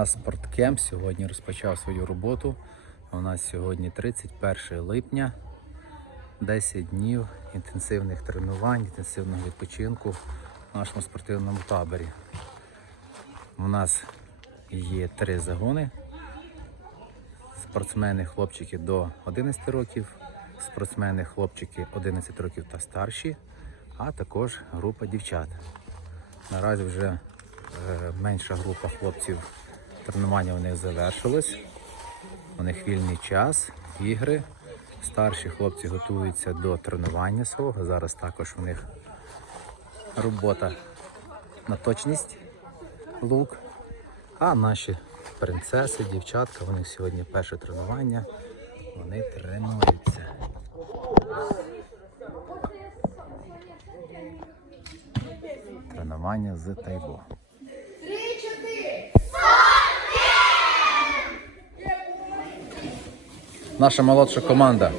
нас спорткемп сьогодні розпочав свою роботу. У нас сьогодні 31 липня, 10 днів інтенсивних тренувань, інтенсивного відпочинку в нашому спортивному таборі. У нас є три загони. Спортсмени хлопчики до 11 років, спортсмени хлопчики 11 років та старші, а також група дівчат. Наразі вже е, менша група хлопців тренування у них завершилось. У них вільний час, ігри. Старші хлопці готуються до тренування свого. Зараз також у них робота на точність, лук. А наші принцеси, дівчатка, у них сьогодні перше тренування. Вони тренуються. Тренування з тайбо. Наша молодша команда.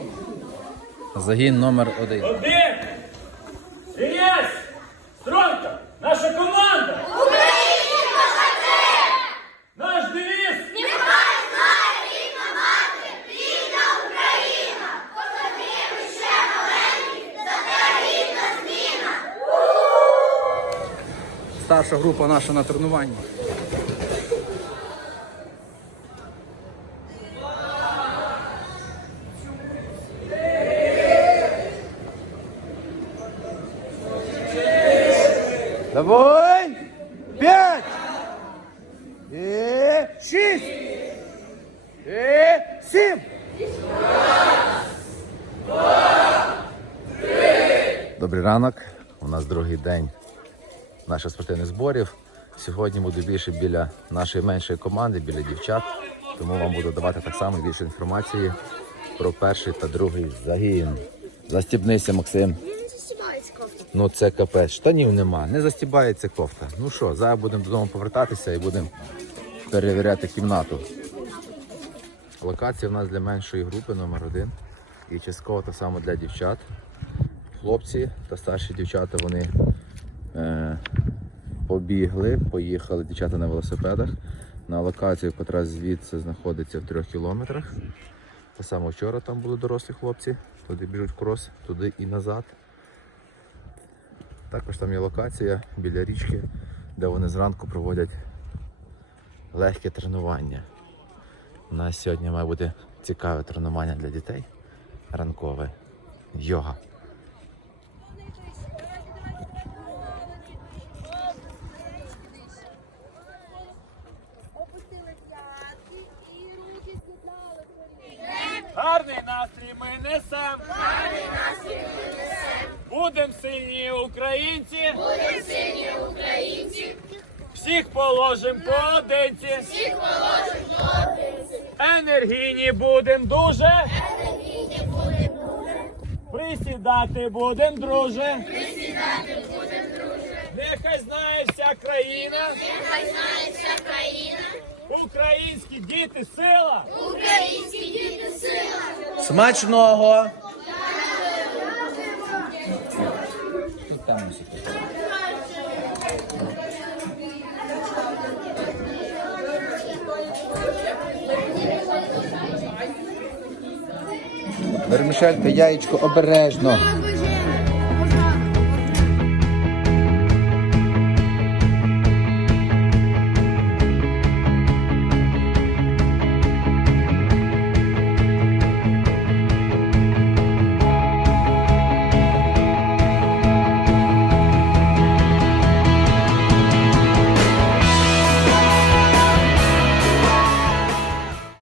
Загін номер один. Один! Єс! Стронько! Наша команда! Україна Наш девіз! Старша група наша на тренуванні. Давай! Пять! И шесть! И семь! Добрий ранок. У нас другий день наших спортивних зборів. Сьогодні буду більше біля нашої меншої команди, біля дівчат. Тому вам буду давати так само більше інформації про перший та другий загін. Застібнися, Максим. Ну це капець. Штанів нема, не застібається кофта. Ну що, зараз будемо додому повертатися і будемо перевіряти кімнату. Локація в нас для меншої групи номер один. І частково так само для дівчат. Хлопці та старші дівчата вони е, побігли, поїхали дівчата на велосипедах на локацію, яка звідси знаходиться в трьох кілометрах. Так само вчора там були дорослі хлопці, туди біжуть крос, туди і назад. Також там є локація біля річки, де вони зранку проводять легке тренування. У нас сьогодні має бути цікаве тренування для дітей. Ранкове йога. Гарний настрій ми несем! Гарний настрій ми несем! Будем сильні українці! Будем сильні українці! Всіх положим поодинці! Всіх положим поодинці! Енергійні будем дуже! Енергійні будем дуже! Присідати будем, друже! Присідати будем, друже! Нехай знає вся країна! Хай знає вся країна, Українські діти сила! українські діти сила. Смачного! Вермішелька, яєчко обережно.